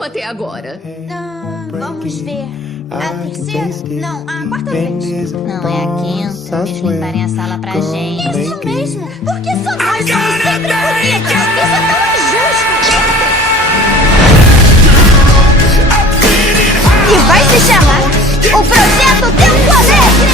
nenhuma até agora. Vamos ver. A terceira? Não, a quarta vez. Não, é a quinta. Eles limparem a sala pra gente. Isso mesmo. Por que só nós somos sempre bonitas? Isso é tão injusto. E vai se chamar o Projeto Tempo Alegre.